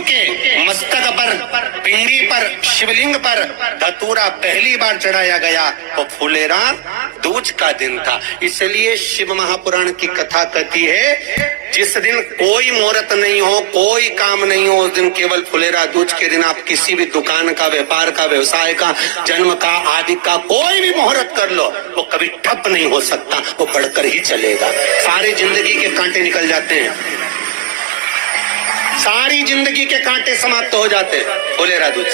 शिव के मस्तक पर, पिंडी पर, शिवलिंग पर धतूरा पहली बार चढ़ाया गया वो फुलेरा दूज का दिन था। इसलिए शिव महापुराण की कथा कहती है जिस दिन कोई मुहूर्त नहीं हो, कोई काम नहीं हो, उस दिन केवल फुलेरा दूज के दिन आप किसी भी दुकान का, व्यापार का, व्यवसाय का, जन्म का, आदि का कोई भी मुहूर्त कर लो, वो कभी ठप नहीं हो सकता, वो बढ़कर ही चलेगा। सारी जिंदगी के कांटे निकल जाते हैं, सारी जिंदगी के कांटे समाप्त हो जाते हैं फुलेरा दूज।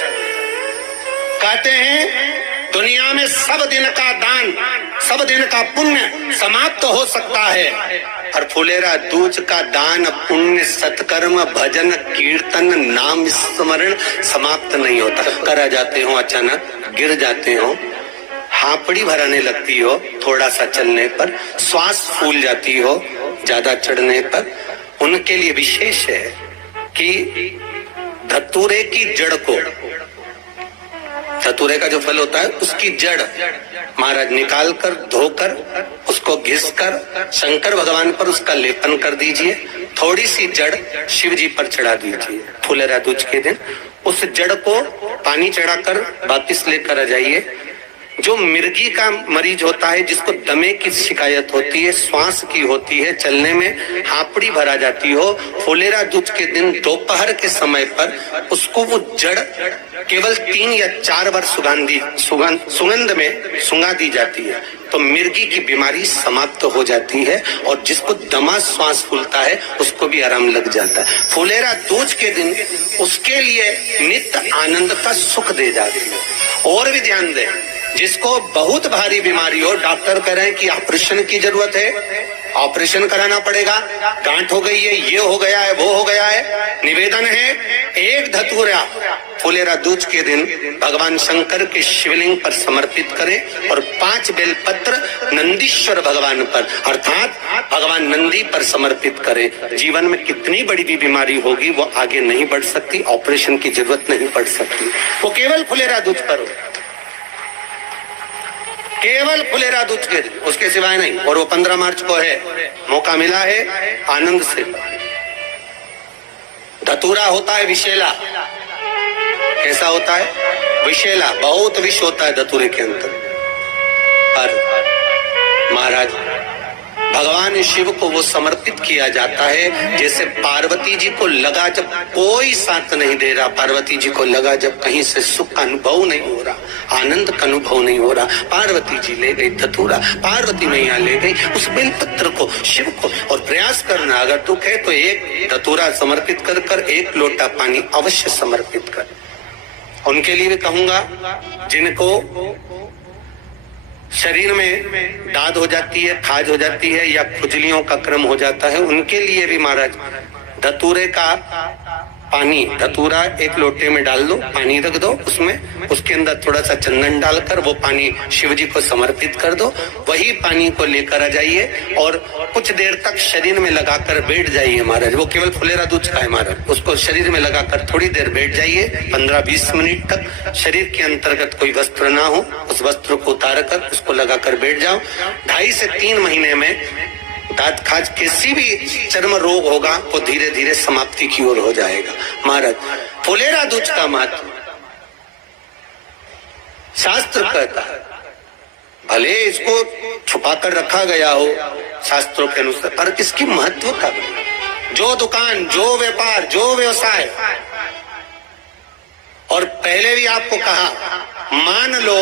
कहते हैं दुनिया में सब दिन का दान, सब दिन का पुण्य समाप्त हो सकता है, और फुलेरा दूज का दान, पुण्य, सत्कर्म, भजन, कीर्तन, नाम स्मरण समाप्त नहीं होता। करा जाते हो, अचानक गिर जाते हो, हापड़ी भराने लगती हो, थोड़ा सा चलने पर श्वास फूल जाती हो, ज्यादा चढ़ने पर, उनके लिए विशेष है कि धतूरे की जड़ को, धतूरे का जो फल होता है उसकी जड़ महाराज निकाल कर, धोकर, उसको घिसकर शंकर भगवान पर उसका लेपन कर दीजिए। थोड़ी सी जड़ शिव जी पर चढ़ा दीजिए फुलेरा दूज के दिन। उस जड़ को पानी चढ़ाकर वापिस लेकर आ जाइए। जो मिर्गी का मरीज होता है, जिसको दमे की शिकायत होती है, श्वास की होती है, चलने में हापड़ी भरा जाती हो, फुलेरा दूज के दिन दोपहर के समय पर उसको वो जड़ केवल 3 या 4 बार सुगंध में सुंगा दी जाती है, तो मिर्गी की बीमारी समाप्त हो जाती है, और जिसको दमा श्वास फूलता है उसको भी आराम लग जाता है। फुलेरा दूज के दिन उसके लिए नित्य आनंद का सुख दे जाती है। और भी ध्यान दें, जिसको बहुत भारी बीमारी हो, डॉक्टर कह रहे हैं कि ऑपरेशन की जरूरत है, ऑपरेशन कराना पड़ेगा, गांठ हो गई है, ये हो गया है, वो हो गया है, निवेदन है एक धतूरा फुलेरा दूज के दिन भगवान शंकर के शिवलिंग पर समर्पित करें, और 5 बेलपत्र नंदीश्वर भगवान पर अर्थात भगवान नंदी पर समर्पित करें। जीवन में कितनी बड़ी भी बीमारी होगी वो आगे नहीं बढ़ सकती, ऑपरेशन की जरूरत नहीं पड़ सकती, वो केवल फुलेरा दूज पर हो, केवल फुलेरा दूज के दिन, उसके सिवाय नहीं। और वो 15 मार्च को है, मौका मिला है, आनंद से। धतूरा होता है विषैला। कैसा होता है? विषैला, बहुत विष होता है धतूरे के अंदर। पर महाराज भगवान शिव को वो समर्पित किया जाता है जैसे पार्वती जी को लगा जब कोई साथ नहीं दे रहा, पार्वती जी को लगा जब कहीं से सुख का अनुभव नहीं हो रहा, आनंद का अनुभव नहीं हो रहा, पार्वती जी ले गई धतूरा, पार्वती मैया ले गई उस बेलपत्र को शिव को। और प्रयास करना, अगर दुख है तो एक धतूरा समर्पित कर कर 1 लोटा पानी अवश्य समर्पित कर। उनके लिए भी कहूंगा जिनको शरीर में दाद हो जाती है, खाज हो जाती है, या खुजलियों का क्रम हो जाता है, उनके लिए भी महाराज धतूरे का पानी, धतूरा 1 लोटे में डाल दो, पानी रख दो उसमें, उसके अंदर थोड़ा सा चंदन डालकर वो पानी शिव जी को समर्पित कर दो। वही पानी को लेकर आ जाइए और कुछ देर तक शरीर में लगाकर बैठ जाइए महाराज। वो केवल फुलेरा दूज का है महाराज, उसको शरीर में लगाकर थोड़ी देर बैठ जाइए, 15-20 मिनट तक। शरीर के अंतर्गत कोई वस्त्र ना हो, उस वस्त्र को उतार कर उसको लगाकर बैठ जाओ। 2.5 से 3 महीने में दांत खाज किसी भी चर्म रोग होगा वो धीरे धीरे समाप्ति की ओर हो जाएगा। महाराज फुलेरा दूज का महत्व शास्त्र कहता है, भले इसको छुपा कर रखा गया हो शास्त्रों के अनुसार, पर इसकी महत्व का जो दुकान, जो व्यापार, जो व्यवसाय, और पहले भी आपको कहा, मान लो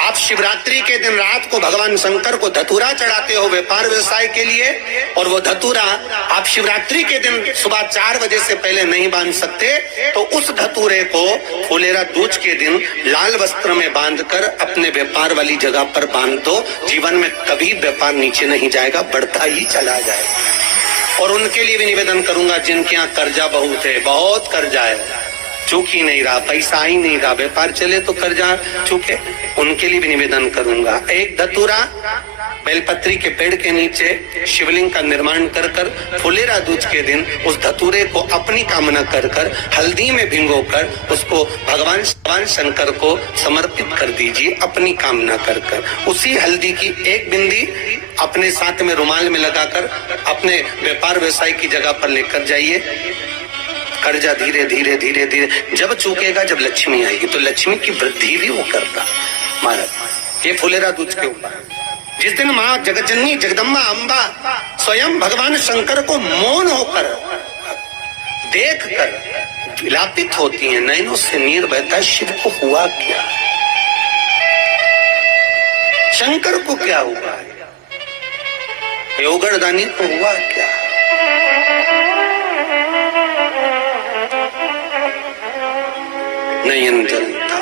आप शिवरात्रि के दिन रात को भगवान शंकर को धतूरा चढ़ाते हो व्यापार व्यवसाय के लिए, और वो धतूरा आप शिवरात्रि के दिन सुबह 4 बजे से पहले नहीं बांध सकते, तो उस धतूरे को फुलेरा दूज के दिन लाल वस्त्र में बांधकर अपने व्यापार वाली जगह पर बांध दो। जीवन में कभी व्यापार नीचे नहीं जाएगा, बढ़ता ही चला जाएगा। और उनके लिए भी निवेदन करूंगा जिनके यहाँ कर्जा बहुत है, बहुत कर्जा है, चूक ही नहीं रहा, पैसा ही नहीं रहा, व्यापार चले तो कर्जा चूके, उनके लिए भी निवेदन करूंगा। एक धतूरा बेलपत्री के पेड़ के नीचे शिवलिंग का निर्माण कर कर फुलेरा दूज के दिन उस धतूरे को अपनी कामना कर कर हल्दी में भिगोकर उसको भगवान शंकर को समर्पित कर दीजिए अपनी कामना कर कर। उसी हल्दी की 1 बिंदी अपने साथ में रुमाल में लगाकर अपने व्यापार व्यवसाय की जगह पर लेकर जाइए। कर्जा धीरे धीरे धीरे धीरे जब चूकेगा, जब लक्ष्मी आएगी, तो लक्ष्मी की वृद्धि भी वो करता महाराज। ये फुलेरा दूध के ऊपर जिस दिन माँ जगतजननी जगदम्बा अम्बा स्वयं भगवान शंकर को मौन होकर देख कर विलापित होती हैं, नैनों से नीर बहता है, शिव को हुआ क्या, शंकर को क्या हुआ, योगरदानी को हुआ क्या। नयन जल था,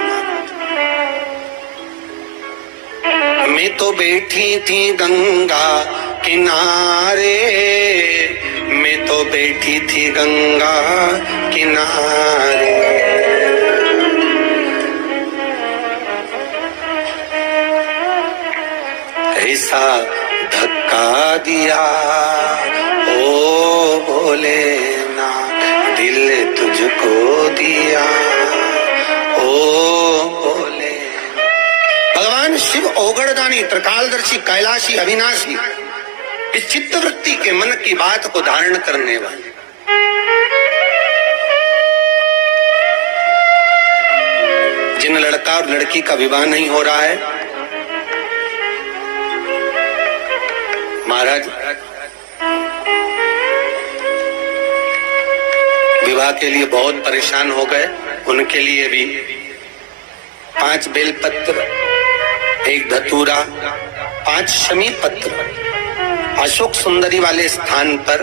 मैं तो बैठी थी गंगा किनारे, मैं तो बैठी थी गंगा किनारे, ऐसा धक्का दिया ओ भोलेनाथ, दिल तुझको दिया ओ भोले। भगवान शिव ओगड़दानी, त्रिकालदर्शी, कैलाशी, अविनाशी, इस चित्तवृत्ति के मन की बात को धारण करने वाले, जिन लड़का और लड़की का विवाह नहीं हो रहा है महाराज, विवाह के लिए बहुत परेशान हो गए, उनके लिए भी 5 बेलपत्र, 1 धतूरा, 5 शमी पत्र अशोक सुंदरी वाले स्थान पर